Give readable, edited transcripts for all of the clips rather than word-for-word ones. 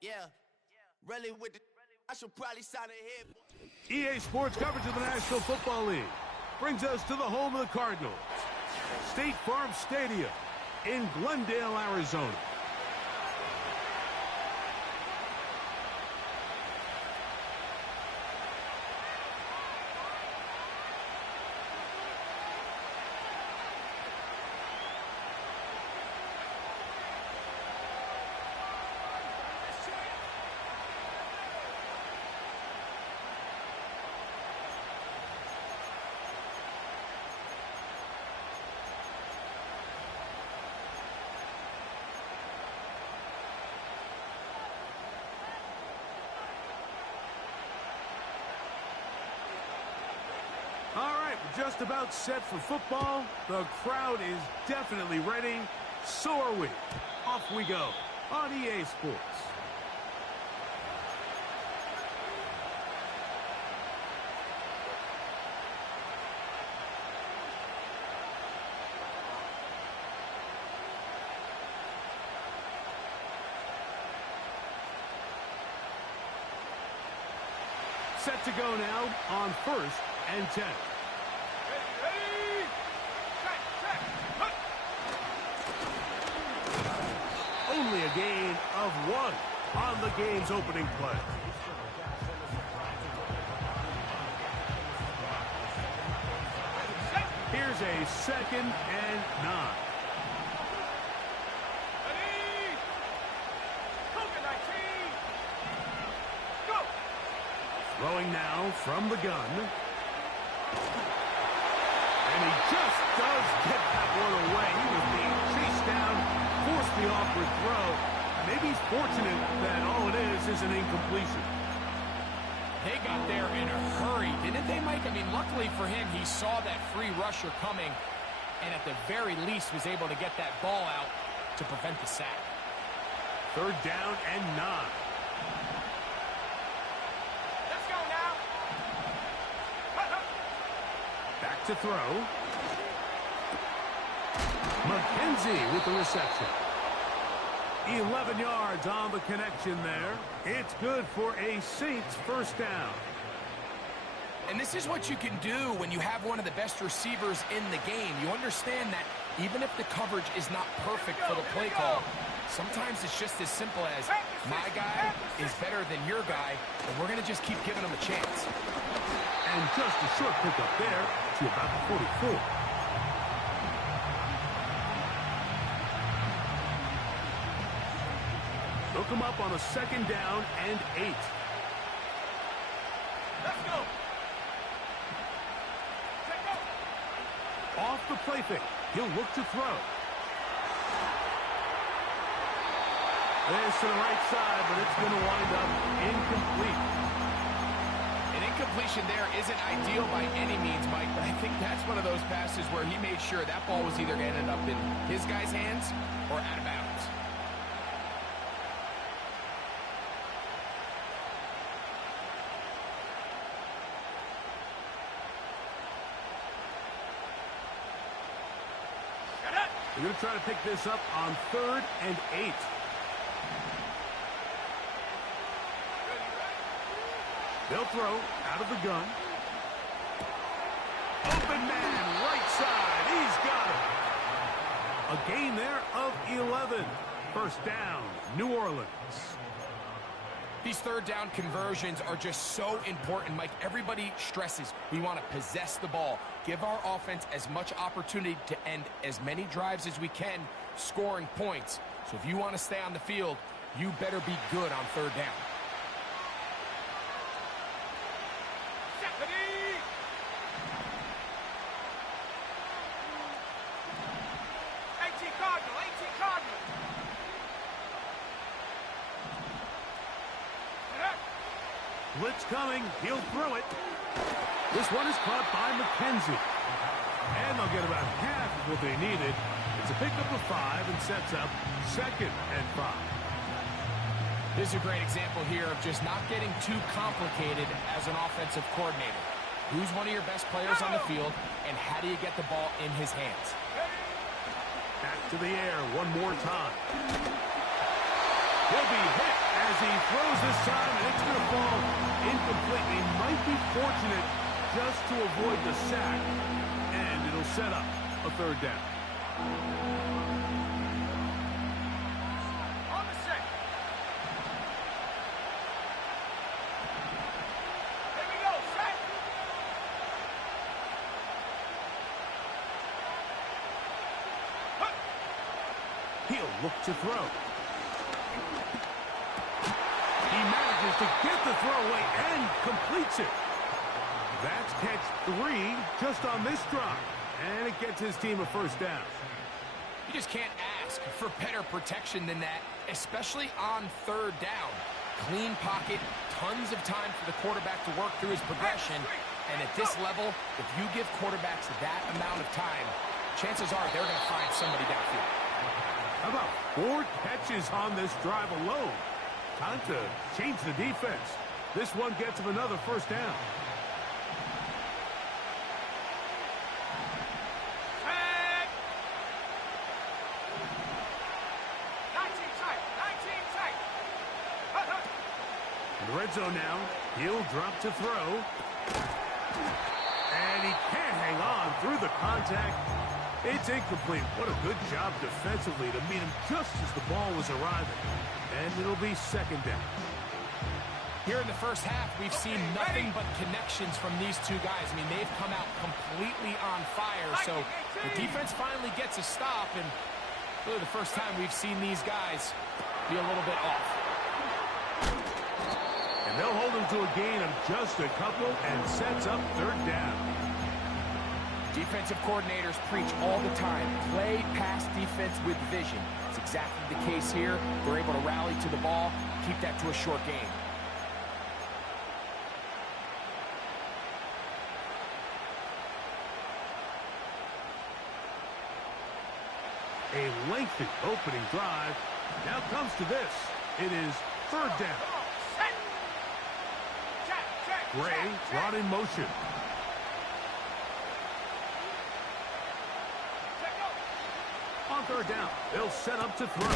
Yeah, really with the, I should probably sign a hit. EA Sports coverage of the National Football League brings us to the home of the Cardinals, State Farm Stadium in Glendale, Arizona. All right, we're just about set for football. The crowd is definitely ready. So are we. Off we go on EA Sports. Set to go now on 1st and 10. Only a gain of 1 on the game's opening play. Here's a 2nd and 9. Throwing now from the gun. And he just does get that one away. He was being chased down, forced the awkward throw. Maybe he's fortunate that all it is an incompletion. They got there in a hurry, didn't they, Mike? I mean, luckily for him, he saw that free rusher coming and at the very least was able to get that ball out to prevent the sack. 3rd down and 9. Back to throw. McKenzie with the reception. 11 yards on the connection there. It's good for a Saints 1st down. And this is what you can do when you have one of the best receivers in the game. You understand that even if the coverage is not perfect for the play call, sometimes it's just as simple as my guy is better than your guy, and we're going to just keep giving him a chance. And just a short pickup there to about the 44. They'll come up on a 2nd down and 8. Let's go. Off the play fake. He'll look to throw. This to the right side, but it's going to wind up incomplete. An incompletion there isn't ideal by any means, Mike, but I think that's one of those passes where he made sure that ball was either going to end up in his guy's hands or out of bounds. They're going to try to pick this up on 3rd and 8. They'll throw out of the gun. Open man, right side. He's got it. A gain there of 11. 1st down, New Orleans. These 3rd down conversions are just so important, Mike. Everybody stresses we want to possess the ball, give our offense as much opportunity to end as many drives as we can, scoring points. So if you want to stay on the field, you better be good on 3rd down. Blitz coming. He'll throw it. This one is caught by McKenzie. And they'll get about half of what they needed. It's a pickup of 5 and sets up 2nd and 5. This is a great example here of just not getting too complicated as an offensive coordinator. Who's one of your best players on the field, and how do you get the ball in his hands? Back to the air one more time. He'll be hit as he this time, and it's going to fall incomplete. They might be fortunate just to avoid the sack, and it'll set up a third down. On the set. Here we go, set. He'll look to throw. He manages to get the throw away and completes it. That's catch 3 just on this drive. And it gets his team a first down. You just can't ask for better protection than that, especially on third down. Clean pocket, tons of time for the quarterback to work through his progression. And at this level, if you give quarterbacks that amount of time, chances are they're going to find somebody downfield. How about 4 catches on this drive alone? Time to change the defense. This one gets him another first down. Tag. 19 tight. 19 tight. In the red zone now, he'll drop to throw. And he can't hang on through the contact. It's incomplete. What a good job defensively to meet him just as the ball was arriving. And it'll be second down. Here in the first half, we've seen nothing but connections from these two guys. I mean, they've come out completely on fire. So the defense finally gets a stop, and really the first time we've seen these guys be a little bit off. And they'll hold him to a gain of just a couple and sets up third down. Defensive coordinators preach all the time, play pass defense with vision. It's exactly the case here. They're able to rally to the ball, keep that to a short game. A lengthy opening drive. Now comes to this. It is third down. Gray brought in motion. On third down, they'll set up to throw.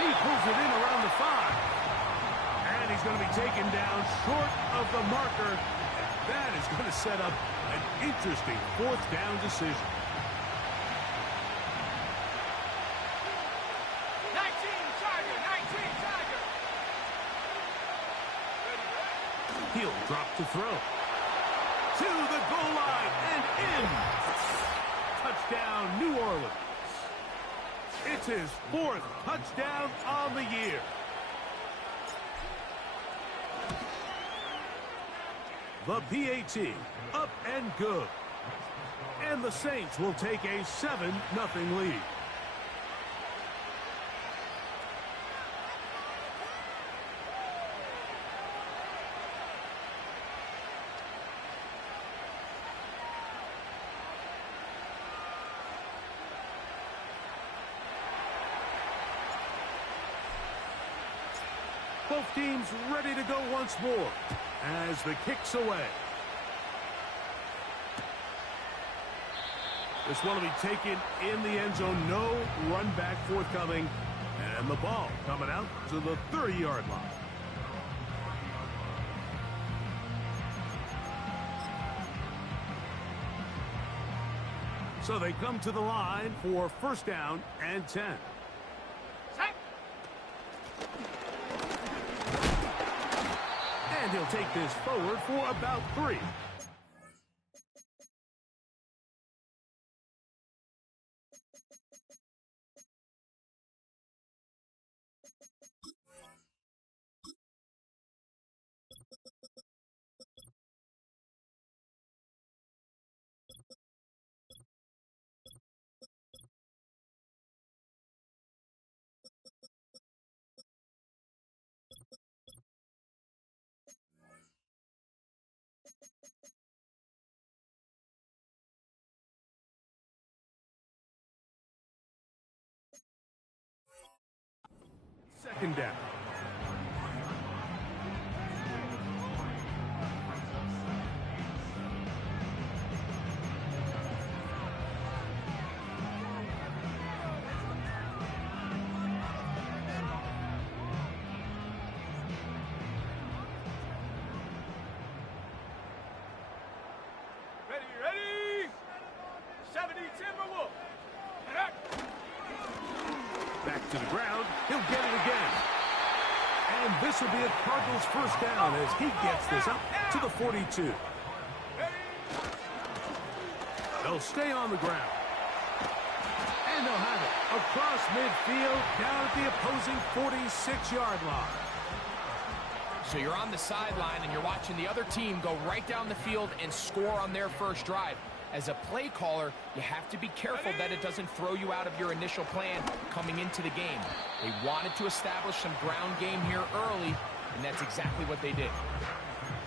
He pulls it in around the 5. And he's going to be taken down short of the marker. That is going to set up an interesting fourth down decision. 19 Tiger. 19 Tiger. He'll drop to throw. To the goal line and in. Touchdown, New Orleans. It's his 4th touchdown on the year. The PAT up and good. And the Saints will take a 7-0 lead. Both teams ready to go once more as the kick's away. This one will be taken in the end zone. No run back forthcoming. And the ball coming out to the 30-yard line. So they come to the line for first down and 10. And he'll take this forward for about 3. Second down. This will be a Cardinals first down as he gets this up to the 42. They'll stay on the ground. And they'll have it across midfield down at the opposing 46-yard line. So you're on the sideline and you're watching the other team go right down the field and score on their first drive. As a play caller, you have to be careful that it doesn't throw you out of your initial plan coming into the game. They wanted to establish some ground game here early, and that's exactly what they did.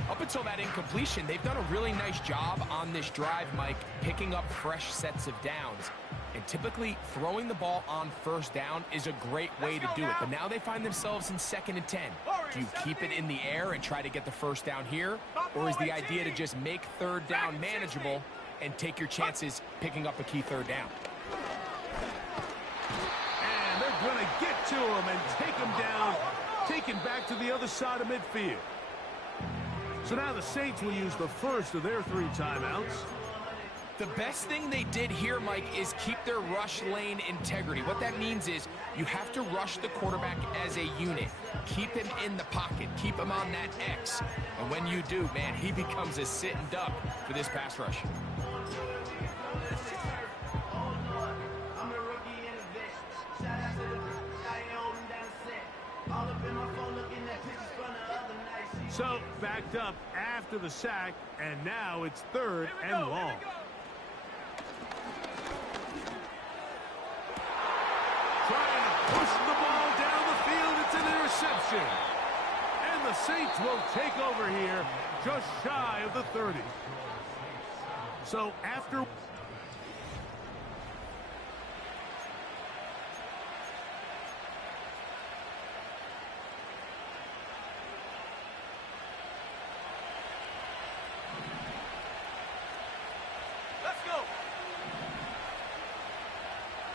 Up until that incompletion, they've done a really nice job on this drive, Mike, picking up fresh sets of downs. And typically, throwing the ball on first down is a great way to do it. But now they find themselves in 2nd and 10. Do you keep it in the air and try to get the first down here? Or is the idea to just make 3rd down manageable and take your chances picking up a key 3rd down? And they're going to get to him and take him down, taken back to the other side of midfield. So now the Saints will use the first of their 3 timeouts. The best thing they did here, Mike, is keep their rush lane integrity. What that means is you have to rush the quarterback as a unit. Keep him in the pocket. Keep him on that X. And when you do, man, he becomes a sitting duck for this pass rush. So, backed up after the sack, and now it's 3rd and long. Trying to push the ball down the field. It's an interception. And the Saints will take over here just shy of the 30. So after... Let's go.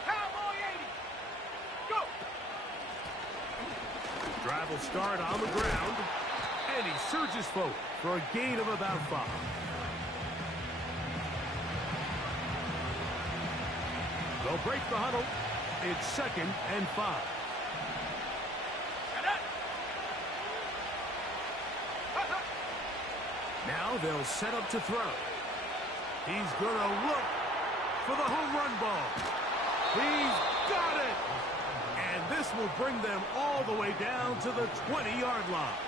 Cowboy 80. Go. Drive will start on the ground. And he surges forward for a gain of about 5. They'll break the huddle. It's 2nd and 5. Now they'll set up to throw. He's going to look for the home run ball. He's got it. And this will bring them all the way down to the 20-yard line.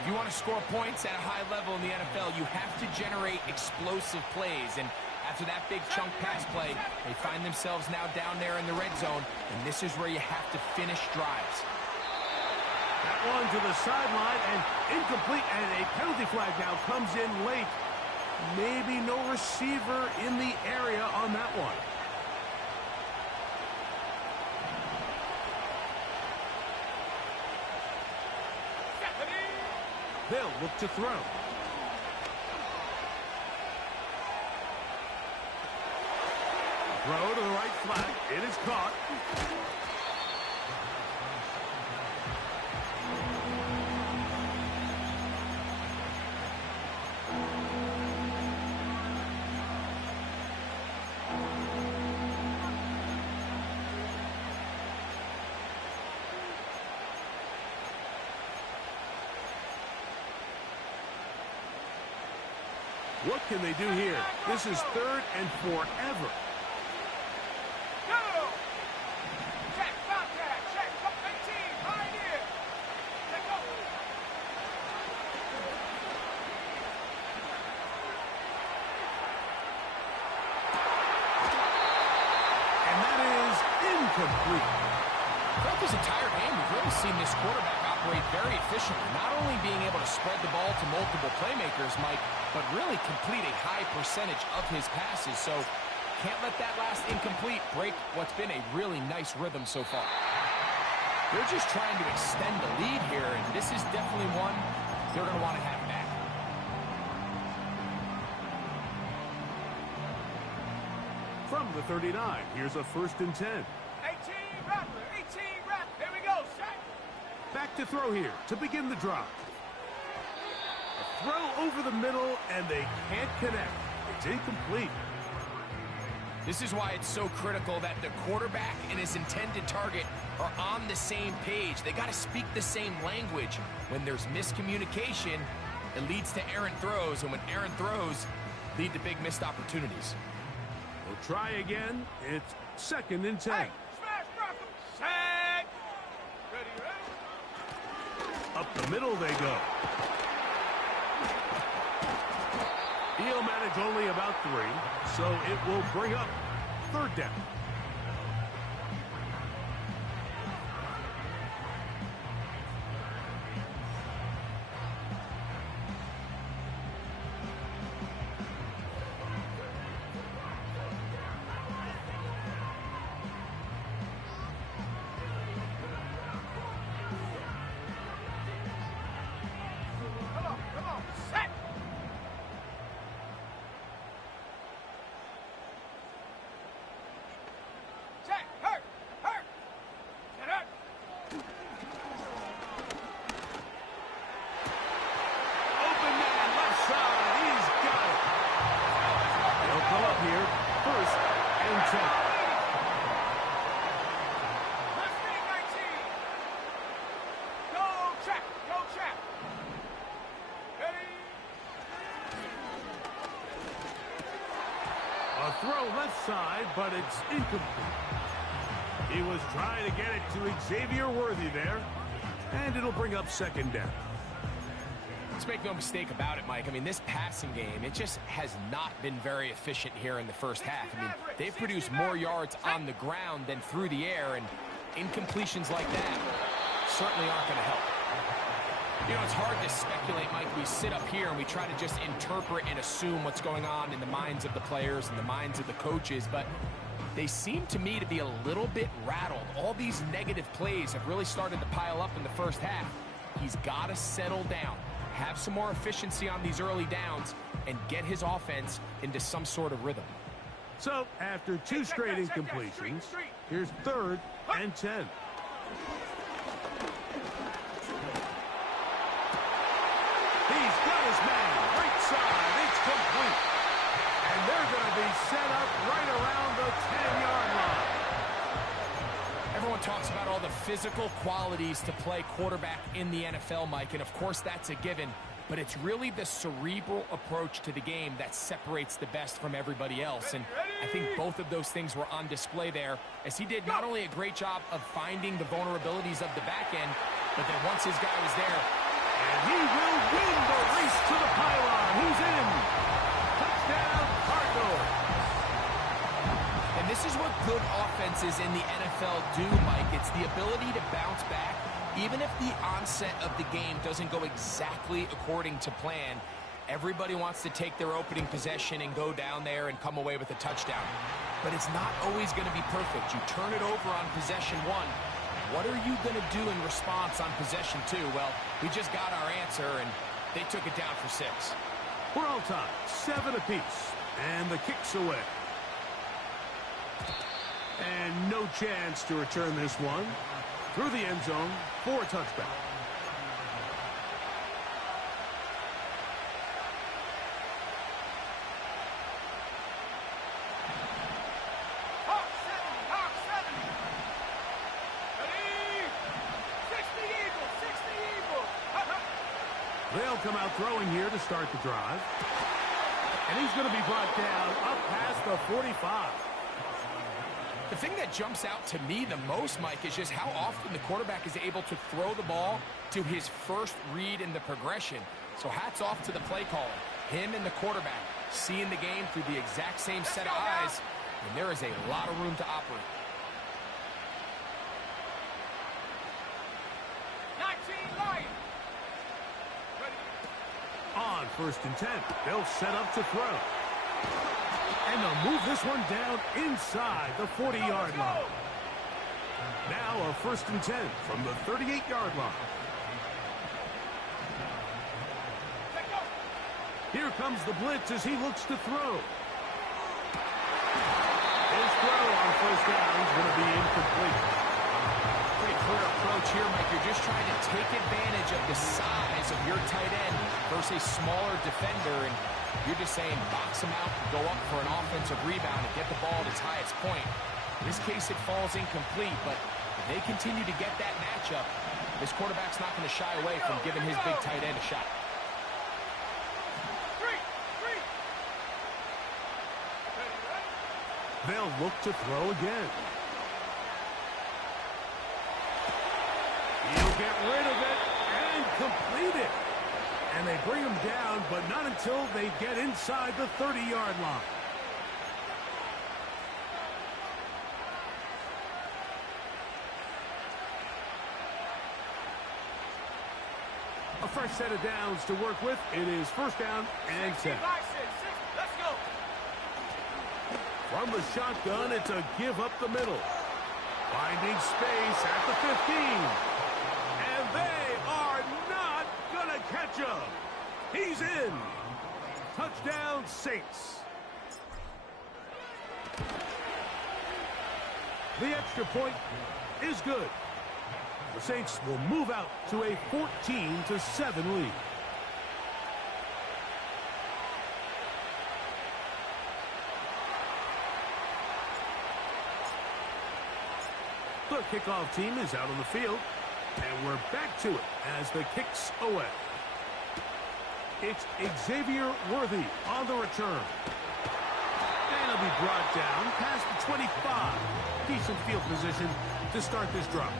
If you want to score points at a high level in the NFL, you have to generate explosive plays. And after that big chunk pass play, they find themselves now down there in the red zone. And this is where you have to finish drives. That one to the sideline and incomplete. And a penalty flag now comes in late. Maybe no receiver in the area on that one. They'll look to throw. Throw to the right flat. It is caught. What can they do here? This is 3rd and forever. Go. Check. Bobcat. Check. 18. Right here. Let go. And that is incomplete. Throughout this entire game, we've really seen this quarterback operate very efficiently, not only being able to spread the ball to multiple playmakers, Mike, but really complete a high percentage of his passes. So can't let that last incomplete break what's been a really nice rhythm so far. They're just trying to extend the lead here, and this is definitely one they're going to want to have back. From the 39, here's a 1st and 10. 18 Rattler. 18 Rattler. Here we go. Set. Back to throw here to begin the drive. A throw over the middle, and they can't connect. It's incomplete. This is why it's so critical that the quarterback and his intended target are on the same page. They got to speak the same language. When there's miscommunication, it leads to errant throws, and when errant throws lead to big missed opportunities. We'll try again. It's 2nd and 10. Hey, smash, drop him. Set. Ready. Up the middle they go. He'll manage only about 3, so it will bring up 3rd down. Come on. Set. Check. Hurt. Get up. Open man, left side. He's got it. They'll come up here. 1st and 10. Let's bring 19. Go check. Ready. A throw left side, but it's incomplete. He was trying to get it to Xavier Worthy there, and it'll bring up 2nd down. Let's make no mistake about it, Mike. I mean, this passing game, it just has not been very efficient here in the first half. I mean, they've produced more yards on the ground than through the air, and incompletions like that certainly aren't going to help. You know, it's hard to speculate, Mike. We sit up here and we try to just interpret and assume what's going on in the minds of the players and the minds of the coaches, but they seem to me to be a little bit rattled. All these negative plays have really started to pile up in the first half. He's got to settle down, have some more efficiency on these early downs, and get his offense into some sort of rhythm. So, after 2 straight incompletions, here's 3rd and 10. He's got his man, right side, it's complete. And they're going to be set up right around the 10-yard line. Everyone talks about all the physical qualities to play quarterback in the NFL, Mike, and of course that's a given, but it's really the cerebral approach to the game that separates the best from everybody else, and I think both of those things were on display there, as he did not only a great job of finding the vulnerabilities of the back end, but then once his guy was there, and he will win the race to the pylon. He's in. Touchdown, Cardinals. And this is what good offenses in the NFL do, Mike. It's the ability to bounce back, even if the onset of the game doesn't go exactly according to plan. Everybody wants to take their opening possession and go down there and come away with a touchdown. But it's not always going to be perfect. You turn it over on possession 1. What are you going to do in response on possession 2? Well, we just got our answer, and they took it down for 6. We're all tied, 7 apiece, and the kick's away. And no chance to return this one. Through the end zone for a touchback. Hawk 70. Ready. 60 Eagles. They'll come out throwing here to start the drive. And he's going to be brought down up past the 45. The thing that jumps out to me the most, Mike, is just how often the quarterback is able to throw the ball to his first read in the progression. So hats off to the play caller. Him and the quarterback seeing the game through the exact same set of eyes, and there is a lot of room to operate. 19 Lions. On 1st and 10, they'll set up to throw. And they'll move this one down inside the 40-yard line. Now a 1st and 10 from the 38-yard line. Here comes the blitz as he looks to throw. His throw on 1st down is going to be incomplete. Pretty clear approach here, Mike. You're just trying to take advantage of the size of your tight end versus a smaller defender, and You're just saying box them out, go up for an offensive rebound, and get the ball at its highest point. In this case, it falls incomplete, but if they continue to get that matchup, this quarterback's not going to shy away from giving his big tight end a shot. They'll look to throw again. He'll get rid of it and complete it. And they bring him down, but not until they get inside the 30-yard line. A fresh set of downs to work with. It is first down and 10. Let's go. From the shotgun, it's a give up the middle. Finding space at the 15. And they are not going to catch him. He's in. Touchdown, Saints. The extra point is good. The Saints will move out to a 14-7 lead. The kickoff team is out on the field, and we're back to it as the kick's away. It's Xavier Worthy on the return. And he'll be brought down past the 25. Decent field position to start this drive.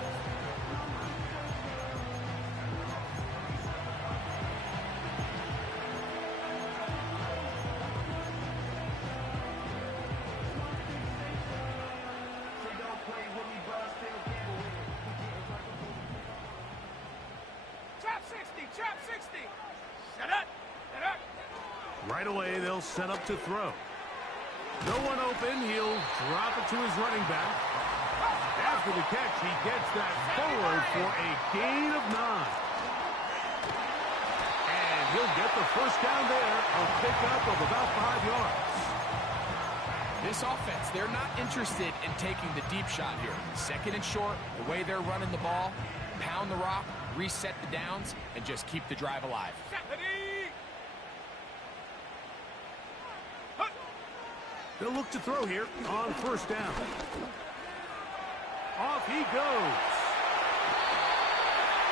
Right away, they'll set up to throw. No one open. He'll drop it to his running back. After the catch, he gets that forward for a gain of 9. And he'll get the first down there, a pickup of about 5 yards. This offense, they're not interested in taking the deep shot here. Second and short, the way they're running the ball, pound the rock, reset the downs, and just keep the drive alive. They'll look to throw here on first down. Off he goes.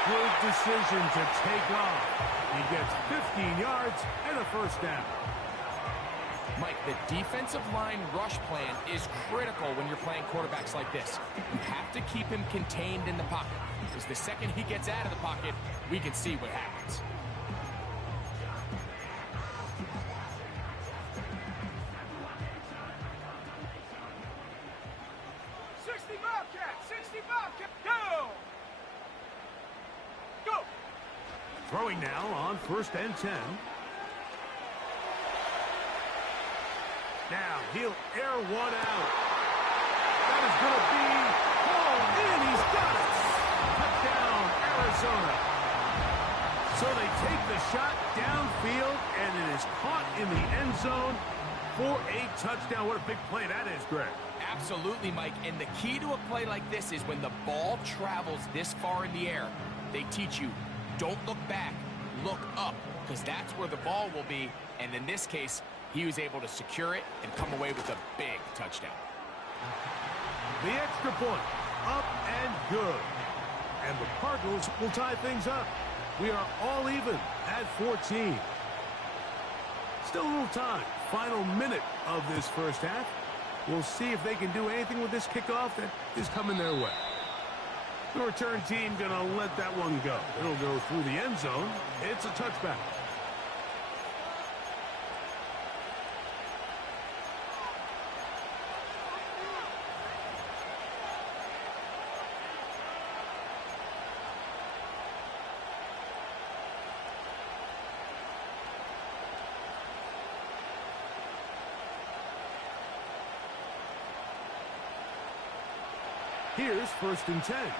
Good decision to take off. He gets 15 yards and a first down. Mike, the defensive line rush plan is critical when you're playing quarterbacks like this. You have to keep him contained in the pocket, because the second he gets out of the pocket, we can see what happens. Throwing now on first and 10. Now he'll air one out. That is going to be hauled in. He's got it. Touchdown, Arizona. So they take the shot downfield, and it is caught in the end zone for a touchdown. What a big play that is, Greg. Absolutely, Mike. And the key to a play like this is when the ball travels this far in the air, they teach you, don't look back, look up, because that's where the ball will be. And in this case, he was able to secure it and come away with a big touchdown. The extra point, up and good. And the Cardinals will tie things up. We are all even at 14. Still a little time. Final minute of this first half. We'll see if they can do anything with this kickoff that is coming their way. The return team going to let that one go. It'll go through the end zone. It's a touchback. Here's first and 10. Here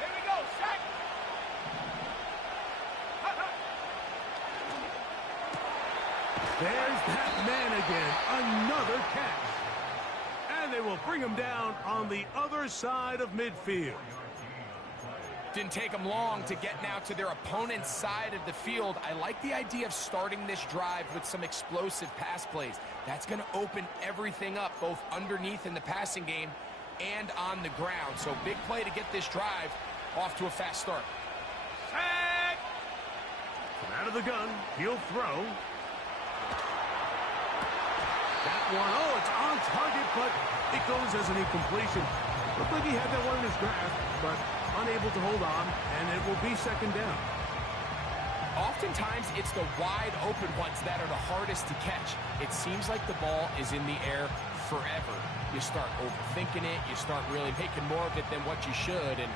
we go, sack. There's that man again. Another catch. And they will bring him down on the other side of midfield. Didn't take them long to get now to their opponent's side of the field. I like the idea of starting this drive with some explosive pass plays. That's going to open everything up, both underneath in the passing game and on the ground. So big play to get this drive off to a fast start. From out of the gun, he'll throw. That one, oh, it's on target, but it goes as an incompletion. Looked like he had that one in his grasp, but unable to hold on, and it will be second down. Oftentimes, it's the wide open ones that are the hardest to catch. It seems like the ball is in the air forever. You start overthinking it, you start really making more of it than what you should, and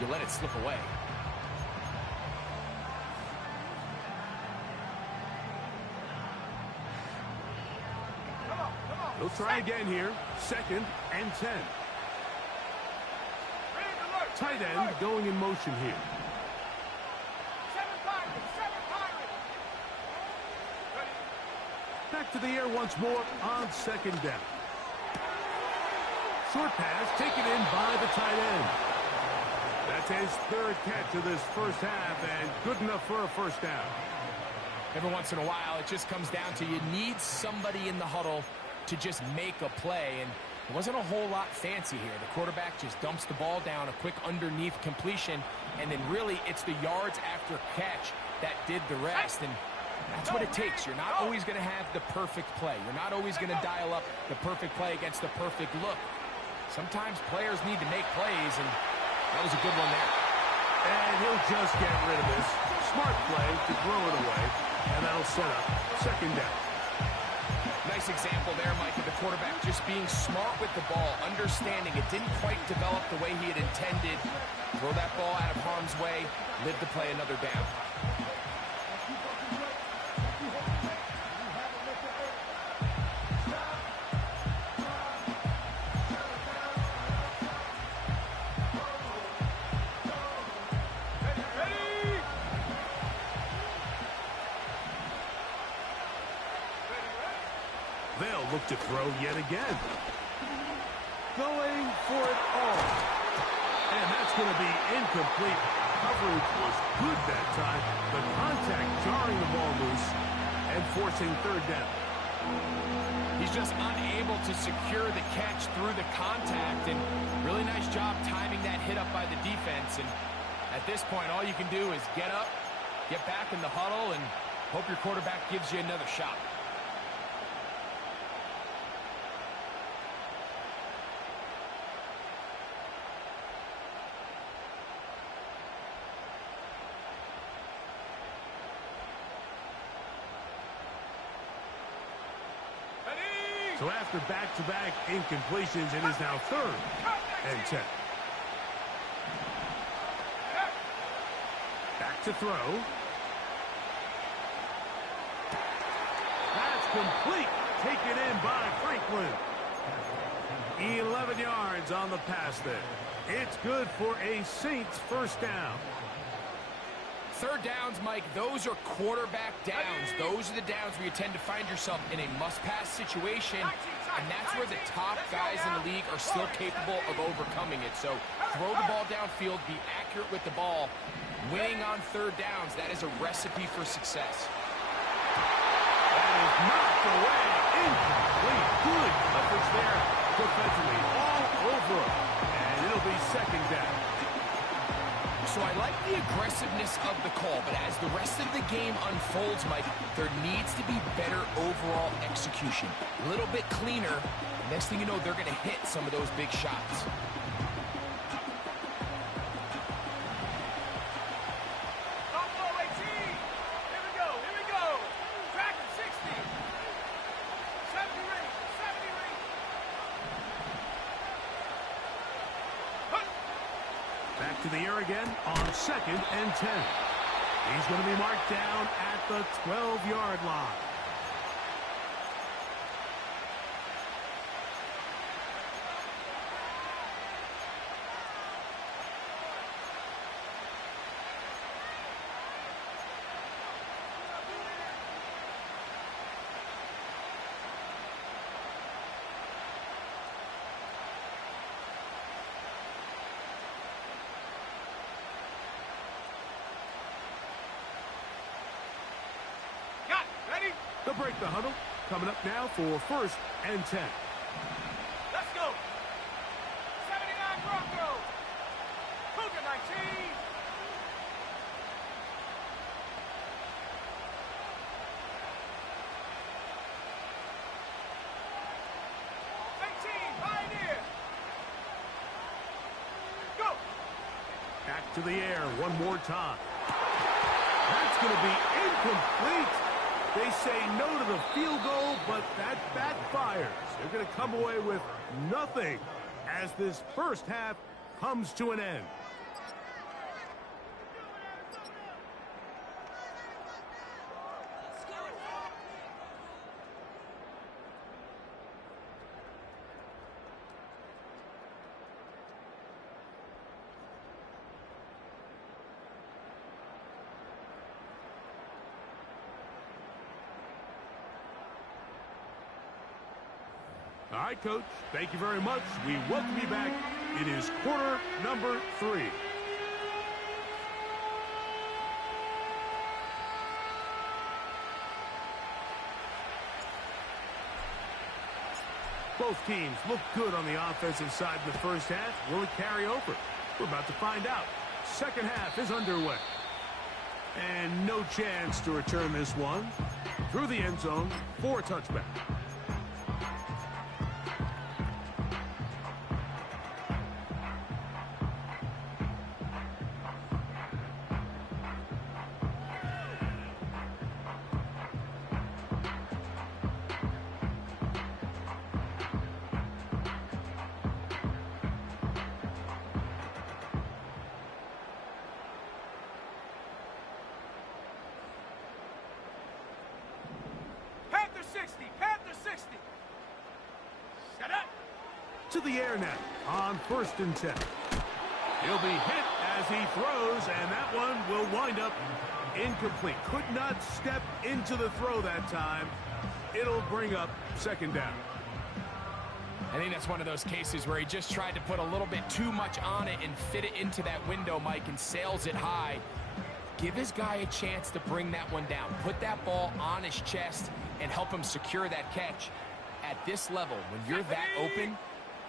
you let it slip away. He'll try again here. 2nd and 10. Tight end going in motion here. Back to the air once more on 2nd down. Short pass taken in by the tight end. That's his 3rd catch of this first half, and good enough for a first down. Every once in a while, it just comes down to you need somebody in the huddle to just make a play, and it wasn't a whole lot fancy here. The quarterback just dumps the ball down, a quick underneath completion, and then really it's the yards after catch that did the rest, and that's what it takes. You're not always going to have the perfect play. You're not always going to dial up the perfect play against the perfect look. Sometimes players need to make plays, and that was a good one there. And he'll just get rid of this. Smart play to throw it away, and that'll set up 2nd down. Nice example there, Mike, of the quarterback just being smart with the ball, understanding it didn't quite develop the way he had intended. Throw that ball out of harm's way, live to play another down. They'll look to throw yet again. Going for it all. And that's going to be incomplete. Coverage was good that time. The contact jarring the ball loose and forcing 3rd down. He's just unable to secure the catch through the contact, and really nice job timing that hit up by the defense. And at this point, all you can do is get up, get back in the huddle, and hope your quarterback gives you another shot. So after back-to-back incompletions, it is now 3rd and 10. Back to throw. That's complete. Taken in by Franklin. 11 yards on the pass there. It's good for a Saints first down. 3rd downs, Mike, those are quarterback downs. Those are the downs where you tend to find yourself in a must-pass situation, and that's where the top guys in the league are still capable of overcoming it. So throw the ball downfield, be accurate with the ball. Winning on 3rd downs, that is a recipe for success. That is knocked away. Incomplete. Good coverage there defensively. All over him. And it'll be 2nd down. So I like the aggressiveness of the call, but as the rest of the game unfolds, Mike, there needs to be better overall execution. A little bit cleaner. Next thing you know, they're going to hit some of those big shots. Back to the air again on 2nd and 10. He's going to be marked down at the 12-yard line. They'll break the huddle. Coming up now for 1st and 10. Let's go. 79 Broncos. Cougar 19. 18 Pioneer. Go. Back to the air one more time. That's going to be incomplete. They say no to the field goal, but that backfires. They're going to come away with nothing as this first half comes to an end. All right, Coach, thank you very much. We welcome you back. It is quarter number 3. Both teams look good on the offensive side in the first half. Will it carry over? We're about to find out. Second half is underway. And no chance to return this one. Through the end zone for a touchback. Panther 60. Set up. To the air now on 1st and 10. He'll be hit as he throws, and that one will wind up incomplete. Could not step into the throw that time. It'll bring up 2nd down. I think that's one of those cases where he just tried to put a little bit too much on it and fit it into that window, Mike, and sails it high. Give his guy a chance to bring that one down. Put that ball on his chest and help him secure that catch. At this level, when you're that open,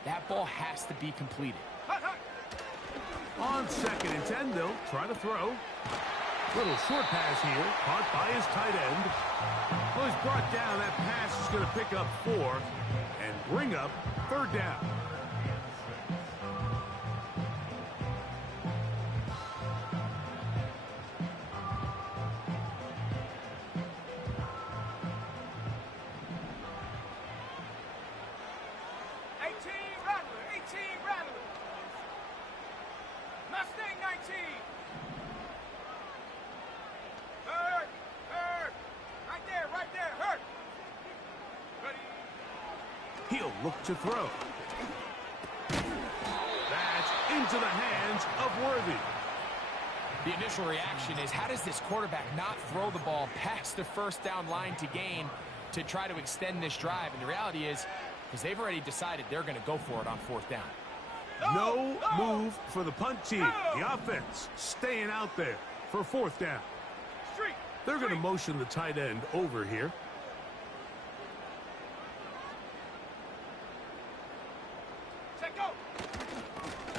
that ball has to be completed. On 2nd and 10, they'll try to throw. Little short pass here, caught by his tight end. Well, he's brought down. That pass is going to pick up 4 and bring up 3rd down. He'll look to throw. That's into the hands of Worthy. The initial reaction is, how does this quarterback not throw the ball past the 1st down line to gain to try to extend this drive? And the reality is, because they've already decided they're going to go for it on 4th down. No move for the punt team. The offense staying out there for 4th down. They're going to motion the tight end over here.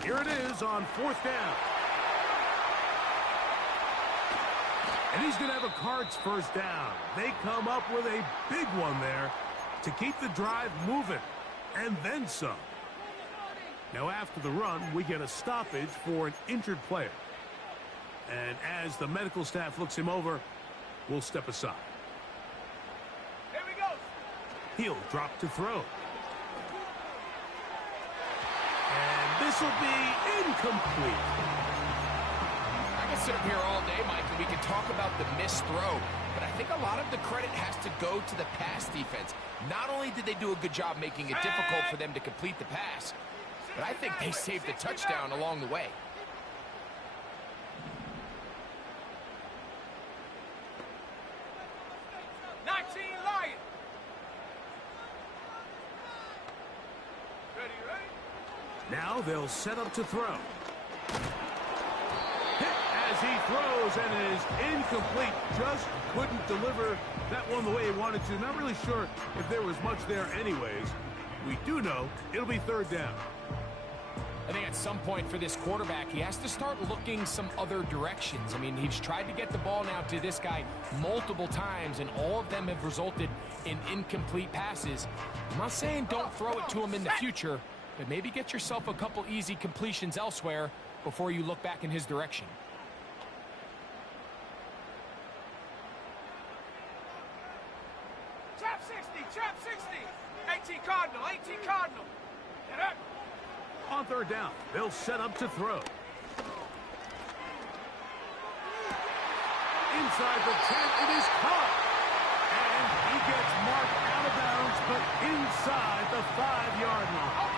Here it is on 4th down. And he's going to have a Cards 1st down. They come up with a big one there to keep the drive moving, and then some. Now after the run, we get a stoppage for an injured player. And as the medical staff looks him over, we'll step aside. Here we go. He'll drop to throw. And this will be incomplete. I can sit up here all day, Mike, and we can talk about the missed throw, but I think a lot of the credit has to go to the pass defense. Not only did they do a good job making it difficult for them to complete the pass, but I think they saved the touchdown along the way. Now they'll set up to throw. Hit as he throws and is incomplete. Just couldn't deliver that one the way he wanted to. Not really sure if there was much there anyways. We do know it'll be third down. I think at some point for this quarterback, he has to start looking some other directions. I mean, he's tried to get the ball now to this guy multiple times, and all of them have resulted in incomplete passes. I'm not saying don't throw it to him in the future, but maybe get yourself a couple easy completions elsewhere before you look back in his direction. Trap 60, trap 60. 18 Cardinal, 18 Cardinal. Get up. On third down, they'll set up to throw. Inside the 10, it is caught. And he gets marked out of bounds, but inside the 5-yard line.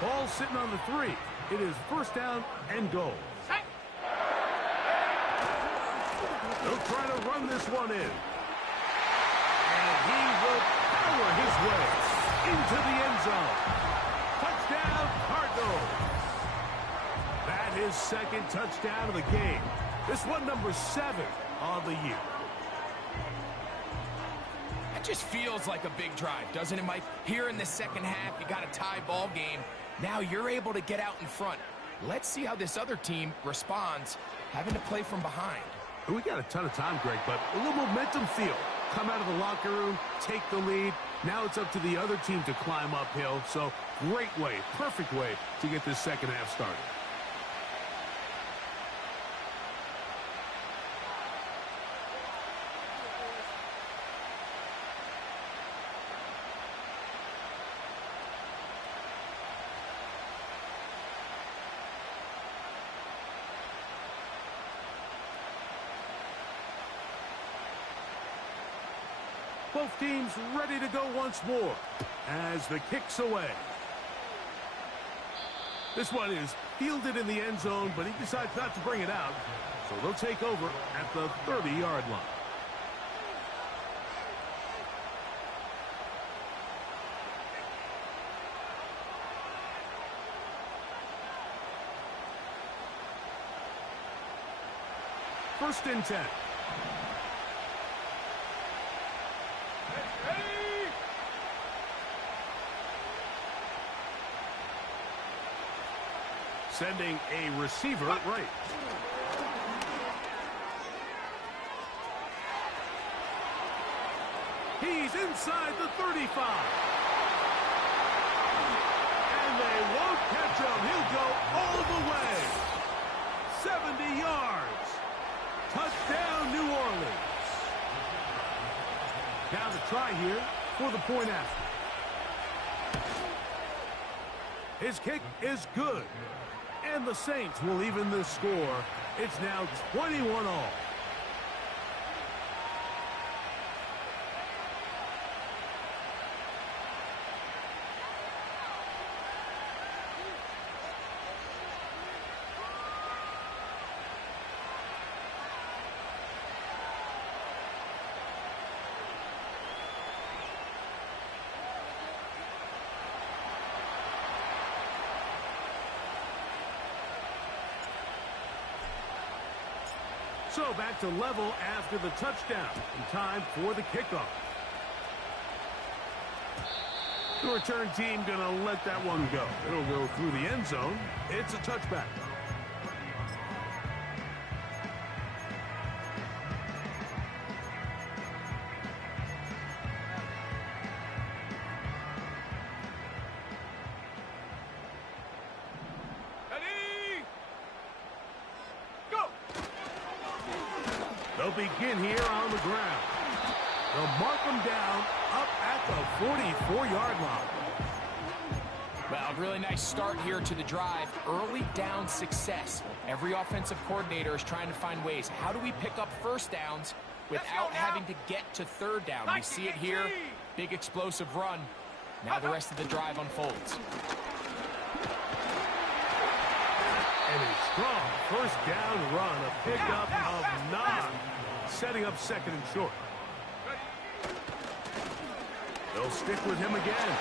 Ball sitting on the 3. It is first down and goal. They'll try to run this one in. And he will power his way into the end zone. Touchdown, Cardinals. That is second touchdown of the game. This one number 7 on the year. That just feels like a big drive, doesn't it, Mike? Here in the second half, you got a tie ball game. Now you're able to get out in front. Let's see how this other team responds, having to play from behind. We got a ton of time, Greg, but a little momentum feel. Come out of the locker room, take the lead. Now it's up to the other team to climb uphill. So great way, perfect way to get this second half started. Both teams ready to go once more as the kick's away. This one is fielded in the end zone, but he decides not to bring it out. So they'll take over at the 30-yard line. First and 10. Sending a receiver right. He's inside the 35. And they won't catch him. He'll go all the way. 70 yards. Touchdown, New Orleans. Now the try here for the point after. His kick is good. And the Saints will even this score. It's now 21 all. So back to level after the touchdown. In time for the kickoff. The return team going to let that one go. It'll go through the end zone. It's a touchback. They'll begin here on the ground. They'll mark them down up at the 44-yard line. Well, a really nice start here to the drive. Early down success. Every offensive coordinator is trying to find ways. How do we pick up first downs without having to get to third down? We see it here. Big explosive run. Now the rest of the drive unfolds. And a strong first down run. A pickup of 9. Setting up second and short. They'll stick with him again.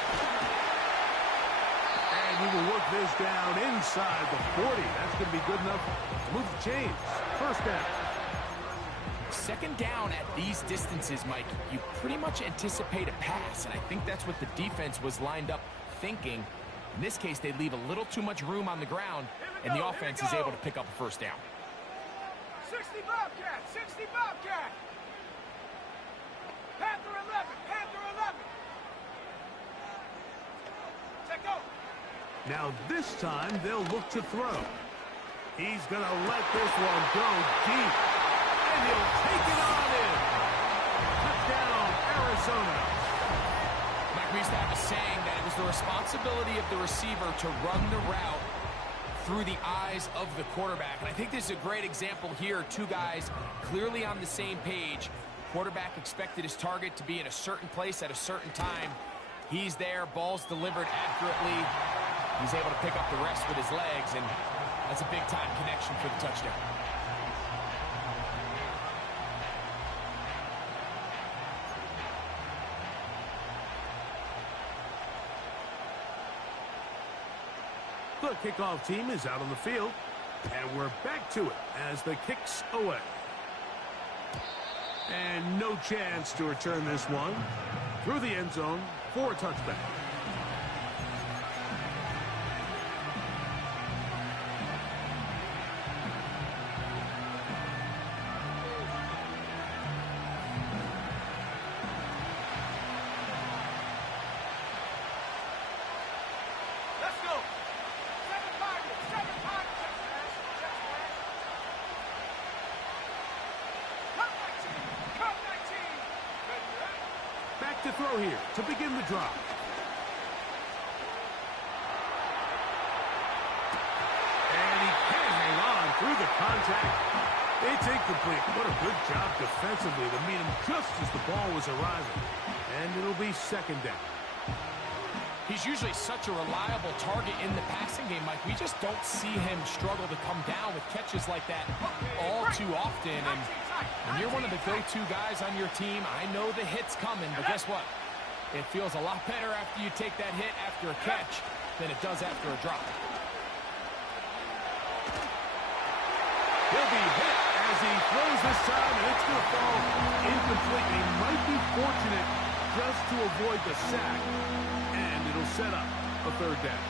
And he will work this down inside the 40. That's going to be good enough to move the chains. First down. Second down at these distances, Mike, you pretty much anticipate a pass, and I think that's what the defense was lined up thinking. In this case, they leave a little too much room on the ground, and the offense is able to pick up a first down. 60 Bobcat, 60 Bobcat. Panther 11, Panther 11. Take go. Now this time they'll look to throw. He's going to let this one go deep. And he'll take it on in. Touchdown, Arizona. Mike, we used to have a saying that it was the responsibility of the receiver to run the route through the eyes of the quarterback. And I think this is a great example here. Two guys clearly on the same page. Quarterback expected his target to be in a certain place at a certain time. He's there, ball's delivered accurately. He's able to pick up the rest with his legs, and that's a big-time connection for the touchdown. The kickoff team is out on the field, and we're back to it as the kick's away. And no chance to return this one through the end zone for a touchback. Let's go. 7 pockets, 7 pockets. Cut 19. Back to throw here to begin the drive. And he can't hang on through the contact. It's incomplete. What a good job defensively to meet him just as the ball was arriving. And it'll be second down. He's usually such a reliable target in the passing game, Mike. We just don't see him struggle to come down with catches like that all too often. And when you're one of the go-to guys on your team, I know the hit's coming, but guess what? It feels a lot better after you take that hit after a catch than it does after a drop. He'll be hit as he throws this time, and it's going to fall incomplete. He might be fortunate just to avoid the sack, and it'll set up a third down.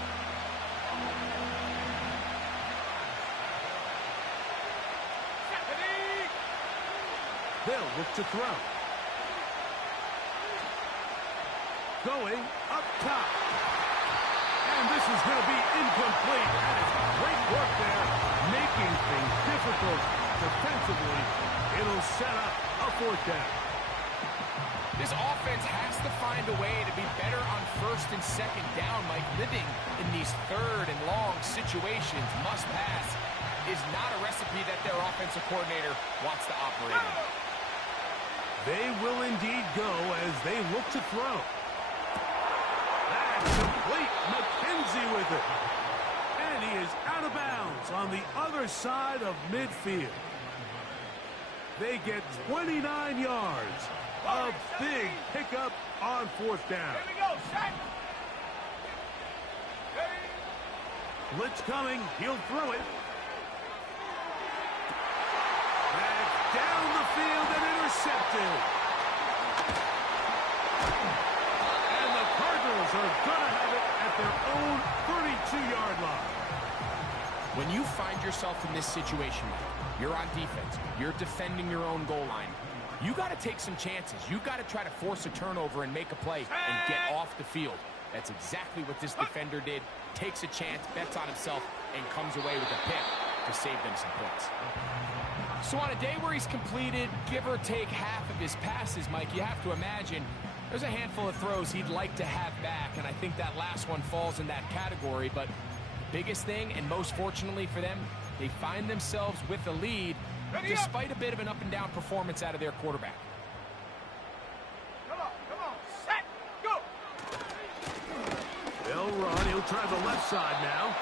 They'll look to throw. Going up top. And this is going to be incomplete. That is great work there, making things difficult defensively. It'll set up a fourth down. This offense has to find a way to be better on first and second down, Mike. Living in these third and long situations, must pass, is not a recipe that their offensive coordinator wants to operate in. They will indeed go as they look to throw. That's complete. McKenzie with it. And he is out of bounds on the other side of midfield. They get 29 yards. A big pickup on fourth down. Here we go, set. Blitz coming. He'll throw it. That's down the field and intercepted. And the Cardinals are going to have it at their own 32-yard line. When you find yourself in this situation, you're on defense, you're defending your own goal line, you got to take some chances. You got to try to force a turnover and make a play and get off the field. That's exactly what this defender did. Takes a chance, bets on himself, and comes away with a pick to save them some points. So on a day where he's completed, give or take half of his passes, Mike, you have to imagine there's a handful of throws he'd like to have back, and I think that last one falls in that category. But the biggest thing, and most fortunately for them, they find themselves with the lead despite a bit of an up-and-down performance out of their quarterback. Come on, set, go. They'll run. He'll try the left side now.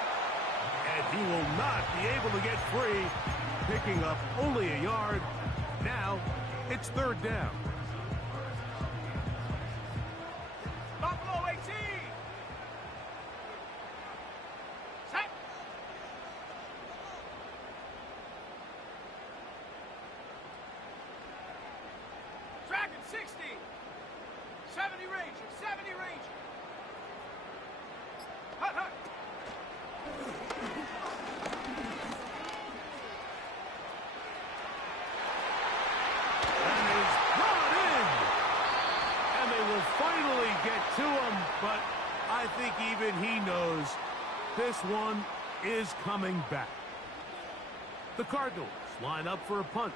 And he will not be able to get free, picking up only a yard. Now it's third down. Buffalo 18. Set. 60. 70 Ranger, 70 Ranger. Hut, hut. And is brought in. And they will finally get to him, but I think even he knows this one is coming back. The Cardinals line up for a punt.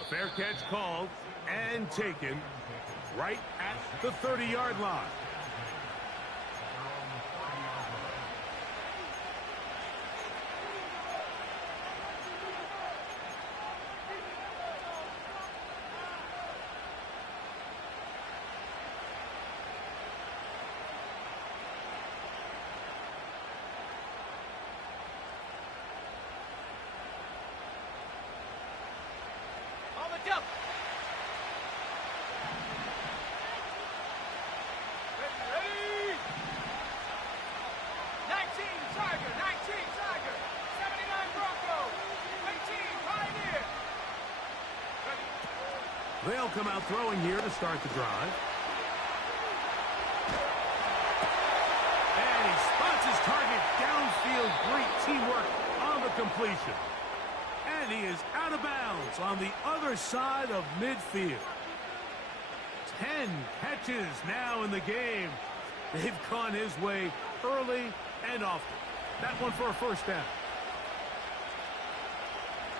A fair catch called and taken right at the 30-yard line. On the jump. Ready. 19 Tiger, 19 Tiger. 79 Bronco. 18 Pioneer. Ready. They'll come out throwing here to start the drive. And he spots his target downfield. Great teamwork on the completion. And he is out of bounds on the other side of midfield. 10 catches now in the game. They've gone his way early and often. That one for a first down.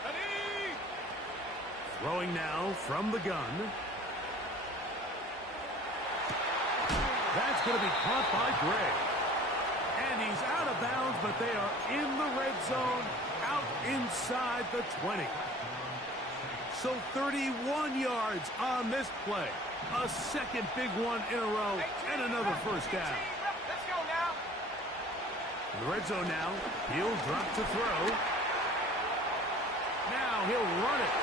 Ready. Throwing now from the gun. That's going to be caught by Gray. And he's out of bounds, but they are in the red zone, out inside the 20. So 31 yards on this play. A second big one in a row, and another first down. Let's go now. In the red zone now, he'll drop to throw. Now he'll run it.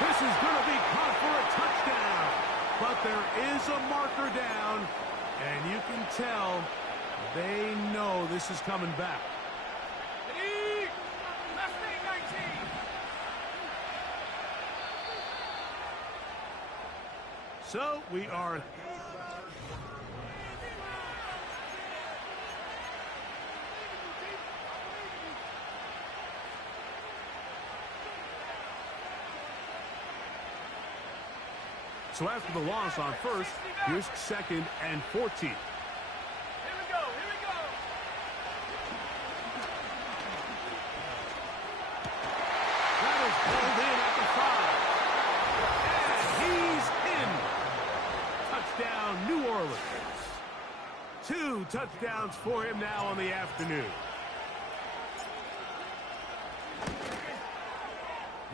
This is going to be caught for a touchdown. But there is a marker down, and you can tell they know this is coming back. Ready. Left wing 19. So we are... So after the loss on first, here's 2nd and 14. Here we go. Here we go. That is pulled in at the 5. And he's in. Touchdown, New Orleans. 2 touchdowns for him now on the afternoon.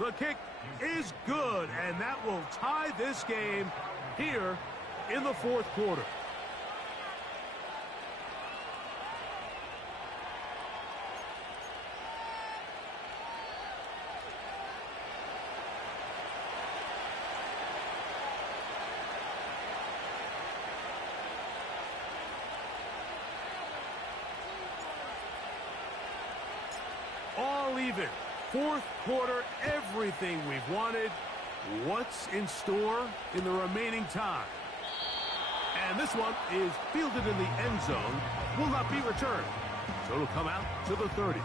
The kick is good, and that will tie this game here in the 4th quarter. All even. 4th quarter, everything we've wanted. What's in store in the remaining time? And this one is fielded in the end zone. Will not be returned. So it'll come out to the 30.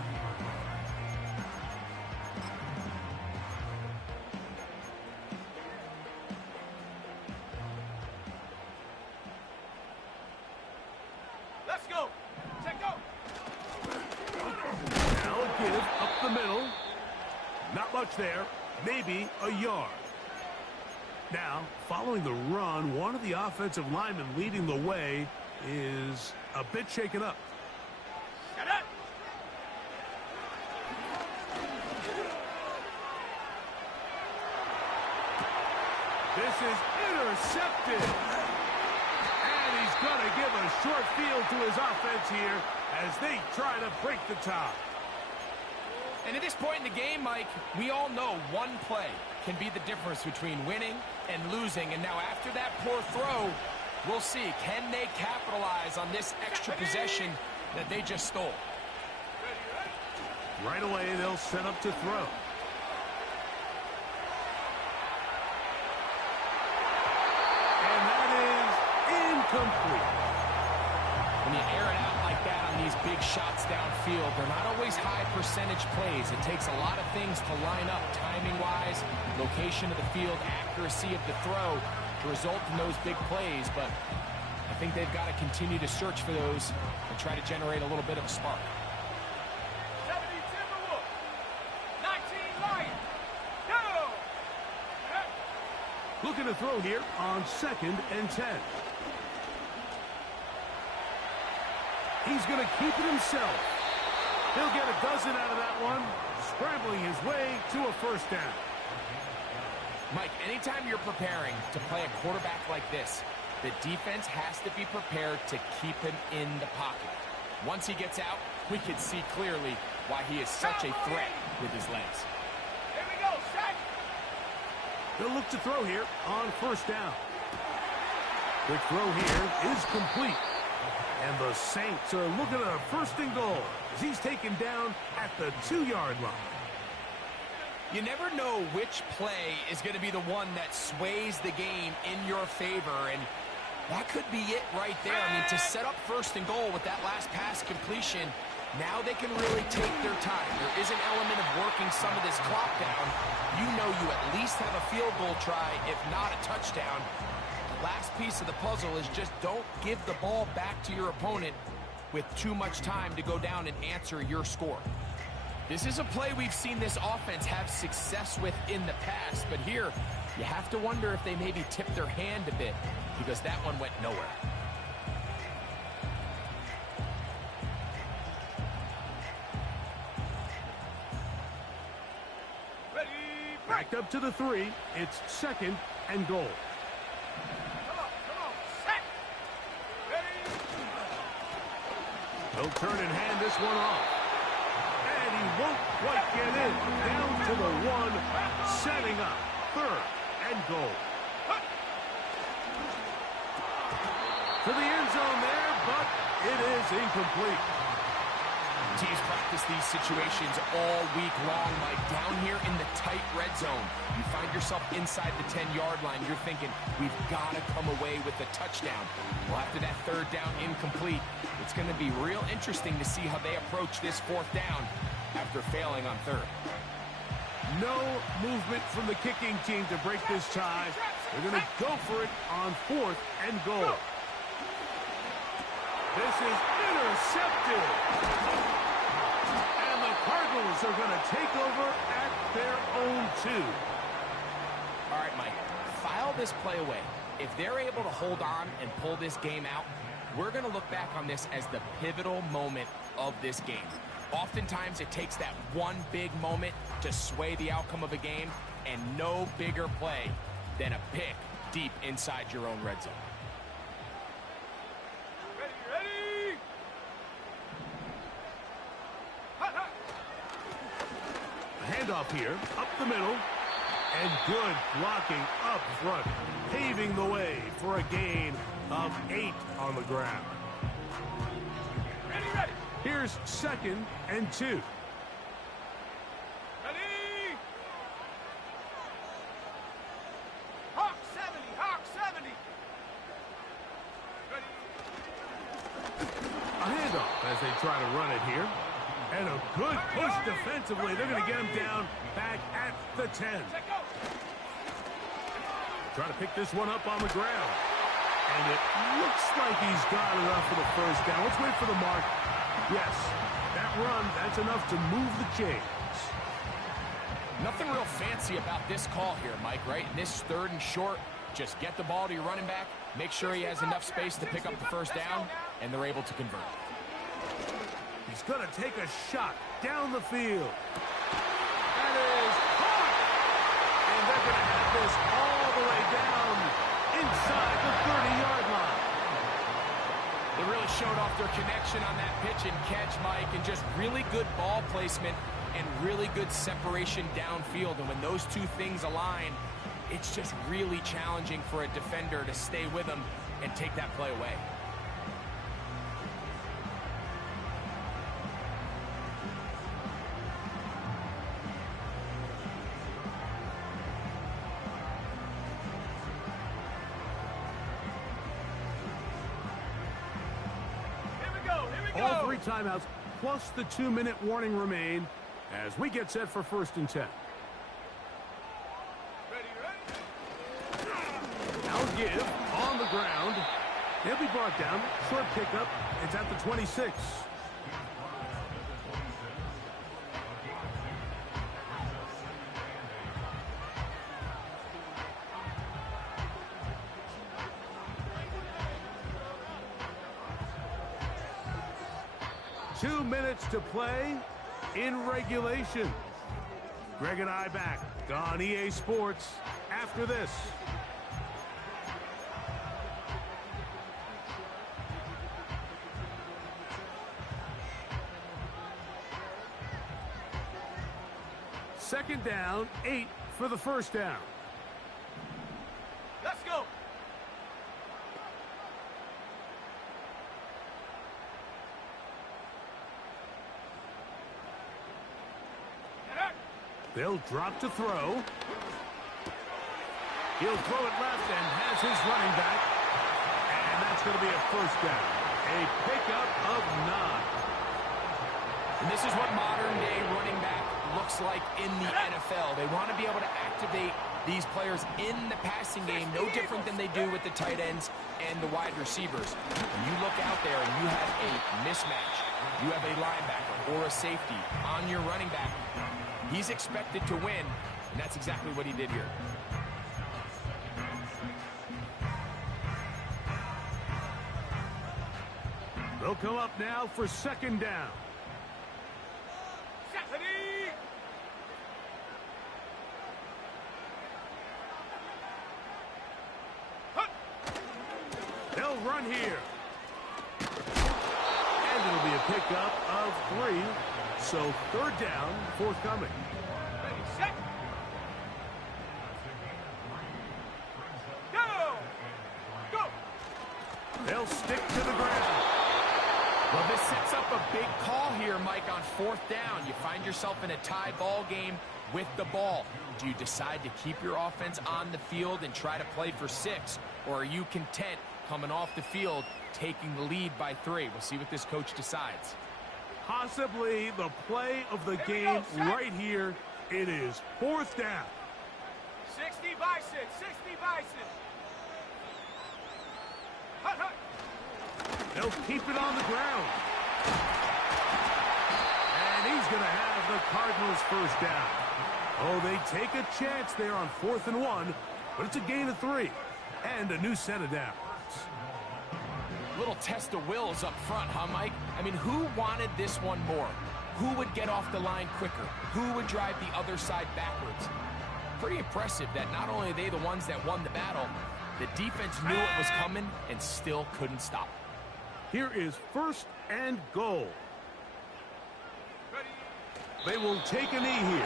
Let's go. Check go. Now give up the middle. Not much there. Maybe a yard. Now, following the run, one of the offensive linemen leading the way is a bit shaken up. Get it. This is intercepted. And he's going to give a short field to his offense here as they try to break the tie. And at this point in the game, Mike, we all know one play can be the difference between winning and losing. And now after that poor throw, We'll see. Can they capitalize on this extra possession that they just stole? Right away, they'll set up to throw. And that is incomplete. When you air it out like that on these big shots downfield, they're not always high percentage plays. It takes a lot of things to line up timing-wise, location of the field, accuracy of the throw to result in those big plays. But I think they've got to continue to search for those and try to generate a little bit of a spark. 70 Timberwolves. 19 Lions. Go! Looking to throw here on 2nd and 10. He's going to keep it himself. He'll get a dozen out of that one, scrambling his way to a first down. Mike, anytime you're preparing to play a quarterback like this, the defense has to be prepared to keep him in the pocket. Once he gets out, we can see clearly why he is such a threat with his legs. Here we go, set. They'll look to throw here on first down. Quick throw here is complete. And the Saints are looking at a 1st and goal as he's taken down at the 2-yard line. You never know which play is going to be the one that sways the game in your favor, and that could be it right there. I mean, to set up 1st and goal with that last pass completion, now they can really take their time. There is an element of working some of this clock down. You know you at least have a field goal try, if not a touchdown. Last piece of the puzzle is just don't give the ball back to your opponent with too much time to go down and answer your score. This is a play we've seen this offense have success with in the past, but here you have to wonder if they maybe tipped their hand a bit because that one went nowhere. Backed up to the 3. It's 2nd and goal. Come on, set. Ready. He'll turn and hand this one off. And he won't quite get in. Down to the 1, setting up 3rd and goal. To the end zone there, but it is incomplete. Teams practice these situations all week long, Mike. Down here in the tight red zone, you find yourself inside the 10-yard line. You're thinking, we've got to come away with a touchdown. Well, after that 3rd down incomplete, it's going to be real interesting to see how they approach this 4th down after failing on 3rd. No movement from the kicking team to break this tie. They're going to go for it on 4th and goal. This is intercepted. And the Cardinals are going to take over at their own 2. All right, Mike, file this play away. If they're able to hold on and pull this game out, we're going to look back on this as the pivotal moment of this game. Oftentimes, it takes that one big moment to sway the outcome of a game, and no bigger play than a pick deep inside your own red zone. Ready. Hot, hot. A handoff here, up the middle, and good blocking up front, paving the way for a gain of 8 on the ground. Ready. Here's 2nd and 2. Ready. Hawk 70. Ready. A handoff as they try to run it here. And a good push defensively. They're going to get him down back at the 10. Check go. Try to pick this one up on the ground. And it looks like he's got enough for the first down. Let's wait for the mark. Yes, that run, that's enough to move the chains. Nothing real fancy about this call here, Mike, right? In this 3rd and short, just get the ball to your running back, make sure he has enough space to pick up the first down, and they're able to convert. He's going to take a shot down the field. That is caught! And they're going to have this all the way down inside the 30-yard line. They really showed off their connection on that pitch and catch, Mike, and just really good ball placement and really good separation downfield. And when those two things align, it's just really challenging for a defender to stay with him and take that play away. All 3 timeouts plus the 2-minute warning remain as we get set for 1st and 10. Now give on the ground. He'll be brought down. Short pickup. It's at the 26. Two minutes to play in regulation. Greg and I back on EA Sports after this. Second down, 8 for the first down. Let's go. They'll drop to throw. He'll throw it left and has his running back. And that's going to be a first down. A pickup of 9. And this is what modern-day running back looks like in the NFL. They want to be able to activate these players in the passing game, no different than they do with the tight ends and the wide receivers. When you look out there and you have a mismatch, you have a linebacker or a safety on your running back, he's expected to win, and that's exactly what he did here. They'll come up now for second down. They'll run here. And it'll be a pickup of 3. So third down, forthcoming. Ready, set. Go! Go! They'll stick to the ground. Well, this sets up a big call here, Mike, on 4th down. You find yourself in a tie ball game with the ball. Do you decide to keep your offense on the field and try to play for 6? Or are you content coming off the field, taking the lead by 3? We'll see what this coach decides. Possibly the play of the game right here. It is 4th down. 60 bison, 60 bison. Hut, hut. They'll keep it on the ground. And he's going to have the Cardinals first down. Oh, they take a chance there on 4th and 1, but it's a gain of 3 and a new set of downs. Little test of wills up front, huh, Mike? I mean, who wanted this one more? Who would get off the line quicker? Who would drive the other side backwards? Pretty impressive that not only are they the ones that won the battle, the defense knew it was coming and still couldn't stop it. Here is 1st and goal. Ready. They will take a knee here.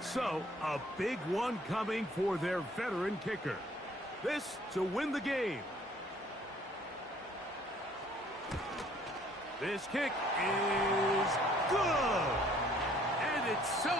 So, a big one coming for their veteran kicker. This to win the game. This kick is good. And it's so